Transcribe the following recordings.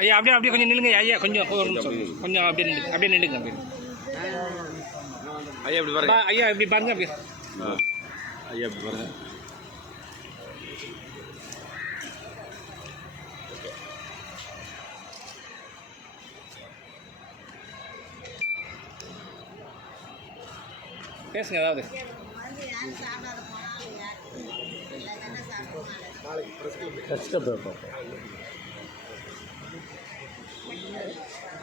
ஐயா அப்படியே கொஞ்சம் நில்லுங்க ஐயா, கொஞ்சம் கொஞ்சம் அப்படியே நில்லுங்க ஐயா, இப்படி பாருங்க ஐயா, இப்படி பாருங்க அப்படியே ஐயா, இப்படி பாருங்க. பேசுங்க ஏதாவது.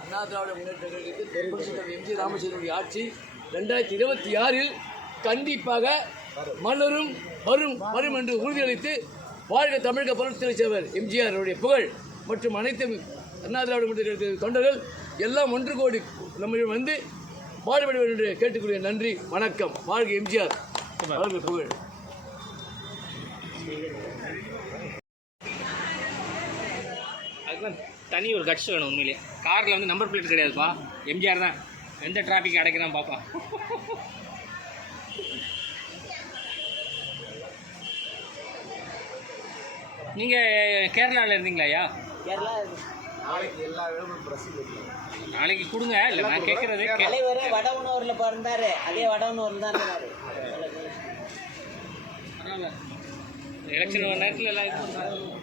அண்ணா திராவிட முன்னேற்ற கழகத்தில் தெருப்பரசர் எம்ஜி ராமச்சந்திரனுடைய ஆட்சி 2026 கண்டிப்பாக மலரும் வரும் என்று உறுதியளித்து வாழ்க தமிழக புரட்சித் தலைவர் எம்ஜிஆர் அவருடைய புகழ் மற்றும் அனைத்து அண்ணா திராவிட முன்னேற்ற கழகத்தின் தொண்டர்கள் எல்லாம் ஒன்று கோடி நம்மிடம் வந்து பாடுபட வேண்டும் என்று கேட்டுக்கொள்கிறேன். நன்றி, வணக்கம். வாழ்க எம்ஜிஆர், வாழ்க புகழ். அதுதான் தனி ஒரு கட்சி வேணும் உண்மையிலே. காரில் வந்து நம்பர் பிளேட் கிடையாதுப்பா, எம்ஜிஆர் தான் எந்த டிராஃபிக் அடைக்கிறான் பாப்பா. நீங்கள் கேரளாவில் இருந்தீங்களா ஐயா? கேரளா நாளைக்கு எல்லா இடமும் பிரசித்தி. நாளைக்கு கொடுங்க. இல்லை நான் கேட்குறது, தலைவர் வடவுணூரில் பிறந்தாரு, அதே வடவுணூரில் தான் இருந்தார். பரவாயில்ல, எலெக்ஷன் ஒரு நேரத்தில் எல்லாம் இது பண்ணுறாங்க.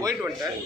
போயிட்டு வந்துட்டேன்.